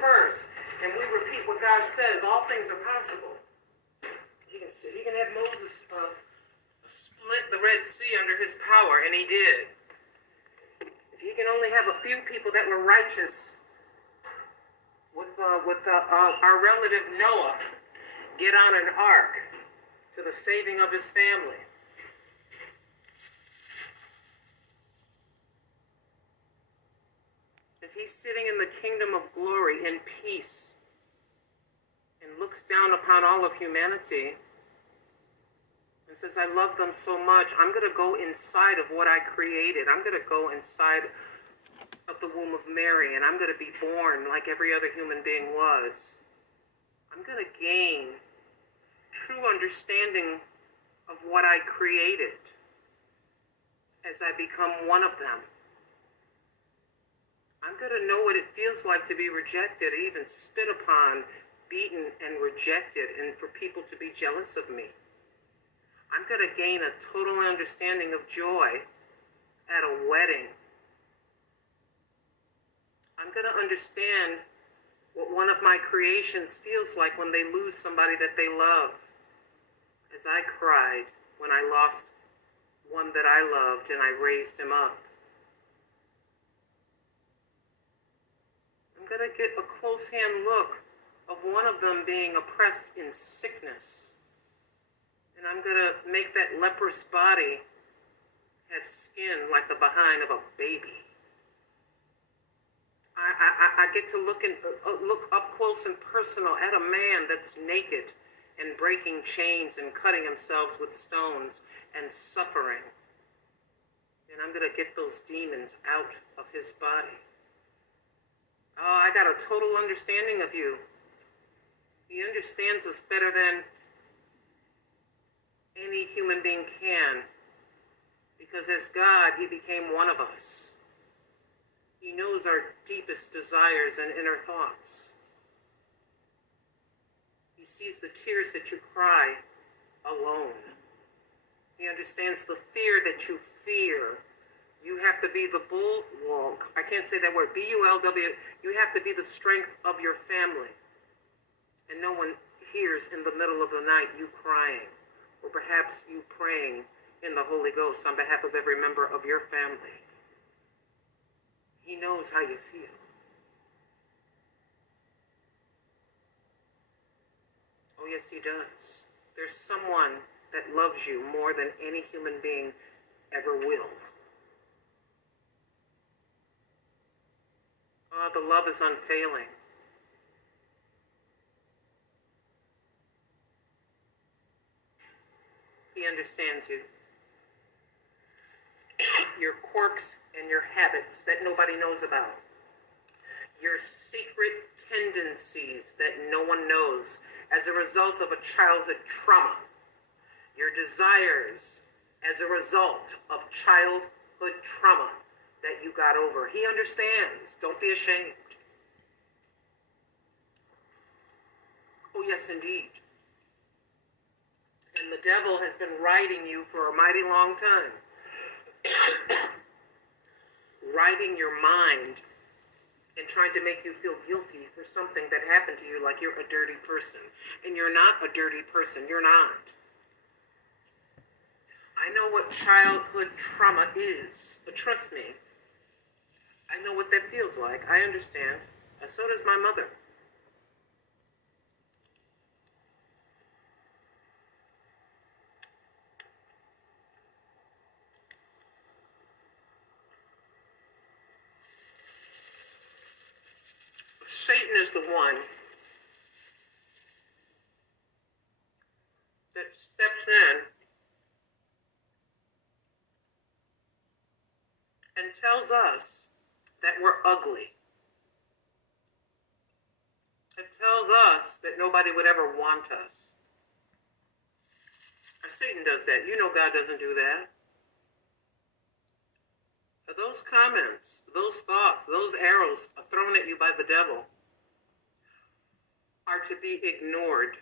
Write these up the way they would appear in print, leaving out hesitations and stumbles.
first, and we repeat what God says, all things are possible. He can have Moses split the Red Sea under his power, and he did. If he can only have a few people that were righteous with our relative Noah get on an ark to the saving of his family. If he's sitting in the kingdom of glory in peace and looks down upon all of humanity and says, I love them so much, I'm going to go inside of what I created. I'm going to go inside of the womb of Mary, and I'm going to be born like every other human being was. I'm going to gain true understanding of what I created as I become one of them. I'm going to know what it feels like to be rejected, even spit upon, beaten, and rejected, and for people to be jealous of me. I'm going to gain a total understanding of joy at a wedding. I'm going to understand what one of my creations feels like when they lose somebody that they love, as I cried when I lost one that I loved and I raised him up. I'm going to get a close-hand look of one of them being oppressed in sickness. And I'm going to make that leprous body have skin like the behind of a baby. I get to look up close and personal at a man that's naked and breaking chains and cutting himself with stones and suffering. And I'm going to get those demons out of his body. Oh, I got a total understanding of you. He understands us better than any human being can. Because as God, he became one of us. He knows our deepest desires and inner thoughts. He sees the tears that you cry alone. He understands the fear that you fear. You have to be the bulwark. I can't say that word. B-U-L-W. You have to be the strength of your family. And no one hears in the middle of the night you crying, or perhaps you praying in the Holy Ghost on behalf of every member of your family. He knows how you feel. Oh, yes, he does. There's someone that loves you more than any human being ever will. Oh, the love is unfailing. He understands you. Your quirks and your habits that nobody knows about. Your secret tendencies that no one knows as a result of a childhood trauma. Your desires as a result of childhood trauma that you got over. He understands. Don't be ashamed. Oh, yes, indeed. And the devil has been riding you for a mighty long time. Riding your mind and trying to make you feel guilty for something that happened to you, like you're a dirty person. And you're not a dirty person. You're not. I know what childhood trauma is, but trust me, I know what that feels like. I understand. So does my mother. Satan is the one that steps in and tells us that we're ugly. It tells us that nobody would ever want us. And Satan does that. You know God doesn't do that. Those comments, those thoughts, those arrows thrown at you by the devil are to be ignored.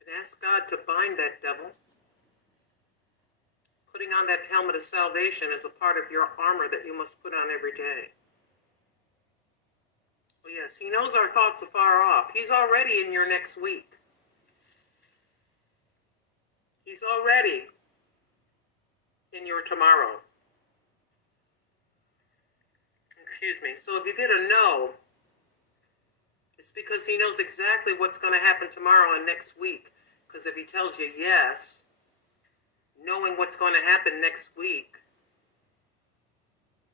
And ask God to bind that devil. Putting on that helmet of salvation is a part of your armor that you must put on every day. Oh, yes, he knows our thoughts are far off. He's already in your next week. He's already in your tomorrow. Excuse me. So if you get a no, it's because he knows exactly what's going to happen tomorrow and next week. Because if he tells you yes, knowing what's going to happen next week,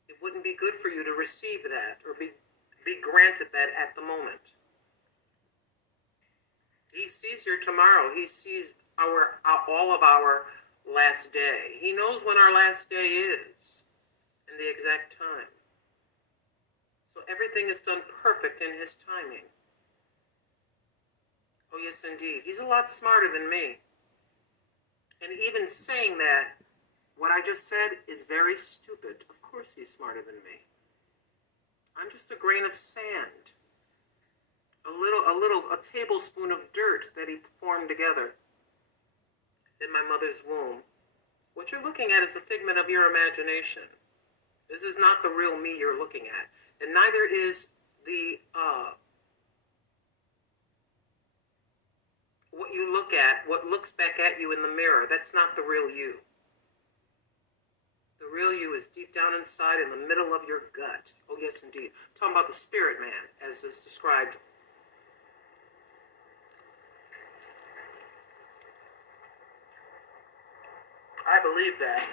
it wouldn't be good for you to receive that or be granted that at the moment. He sees your tomorrow. He sees all of our last day. He knows when our last day is and the exact time. So everything is done perfect in his timing. Oh, yes, indeed. He's a lot smarter than me. And even saying that, what I just said is very stupid. Of course he's smarter than me. I'm just a grain of sand. A tablespoon of dirt that he formed together in my mother's womb. What you're looking at is a figment of your imagination. This is not the real me you're looking at. And neither is the, what you look at, what looks back at you in the mirror. That's not the real you. The real you is deep down inside in the middle of your gut. Oh, yes, indeed. I'm talking about the spirit man, as is described. I believe that.